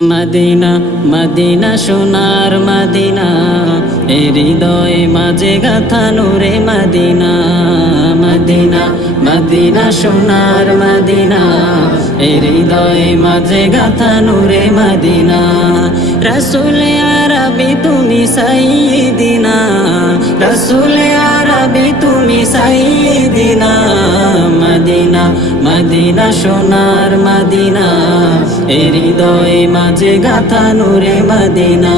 Medina Medina সোনার Medina এ হৃদয়ে মাঝে গাথা নূরে মদিনা মদিনা মদিনা সোনার মদিনা এ হৃদয়ে মাঝে গাথা নূরে মদিনা রসুল আরবি তুমি সাইয়্যিদিনা রসুল আরবি তুমি সাইয়্যিদিনা মদিনা মদিনা সোনার মদিনা এ হৃদয়ে মাঝে গাথা নূরে মদিনা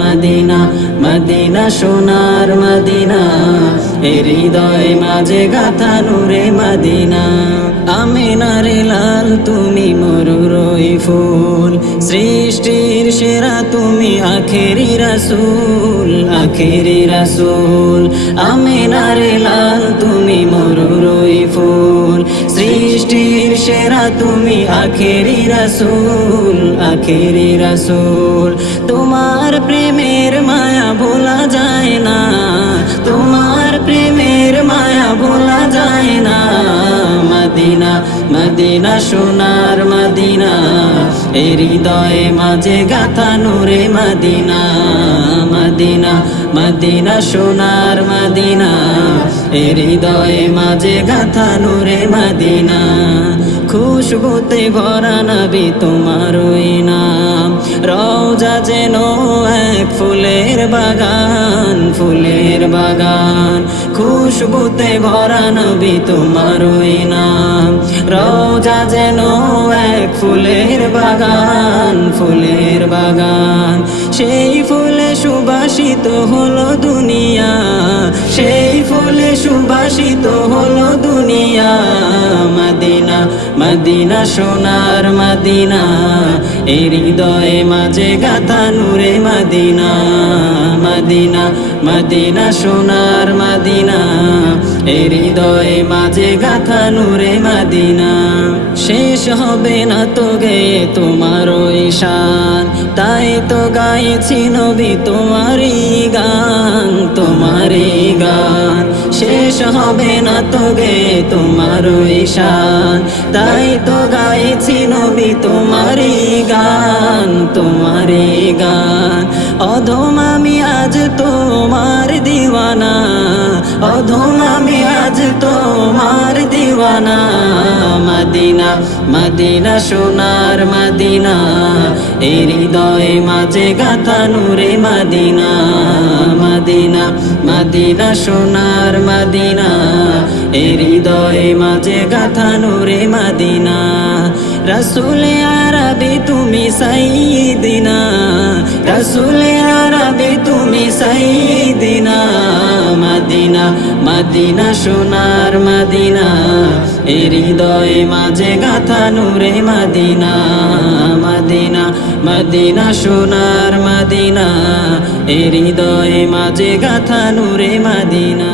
মদিনা মদিনা সোনার মদিনা এ হৃদয়ে মাঝে গাথা নূরে মদিনা আমিনার লাল তুমি মরুরই ফুল সৃষ্টির সেরা তুমি আখেরি রাসূল আখেরি রাসূল আমিনার লাল তুমি মরুরই ফুল সৃষ্টির সেরা তুমি আখেরি রাসূল আখেরি রাসূল তোমার প্রেমের মায়া ভোলা যায় না তোমার প্রেমের মায়া ভোলা যায় না মদিনা মদিনা সোনার মদিনা এ হৃদয়ে মাঝে গাথা নূরে মদিনা মদিনা মদিনা সোনার মদিনা এ হৃদয়ে মাঝে গাথা নূরে মদিনা খুশবুতে ভরা নবী তোমারই নাম রওজা যেন এক ফুলের বাগান ফুলের বাগান খুশবুতে ভরা নবী তোমারই নাম রওজা যেন এক ফুলের বাগান ফুলের বাগান সেই ফুলে সুবাসিত হলো দুনিয়া সেই ফুলে সুবাসিত হলো দুনিয়া মদিনা মদিনা সোনার মদিনা এ হৃদয়ে মাঝে গাথা নূরে মদিনা মদিনা মদিনা সোনার মদিনা এ হৃদয়ে মাঝে গাথা নূরে মদিনা শেষ হবে না তো গেয়ে তোমারই শান তাই তো গাইছি নবী তোমারই গান তোমারই গান শেষ হবে না তো গেয়ে তোমারই শান তাই তো গাইছি নবী তোমারই গান তোমারই গান অধম আমি আজ তোমার দিওয়ানা অধম আমি আজ তোমার দিওয়ানা মদিনা মদিনা সোনার মদিনা এ হৃদয়ে মাঝে গাথা নূরে মদিনা মদিনা মদিনা সোনার মদিনা এ হৃদয়ে মাঝে গাথা নূরে মদিনা রসুল আরবি তুমি সাইয়্যিদিনা রসুল আরবি তুমি সাইয়্যিদিনা মদিনা মদিনা সোনার মদিনা এ হৃদয়ে মাঝে গাথা নূরে মদিনা মদিনা মদিনা সোনার মদিনা এ হৃদয়ে মাঝে গাথা নূরে মদিনা।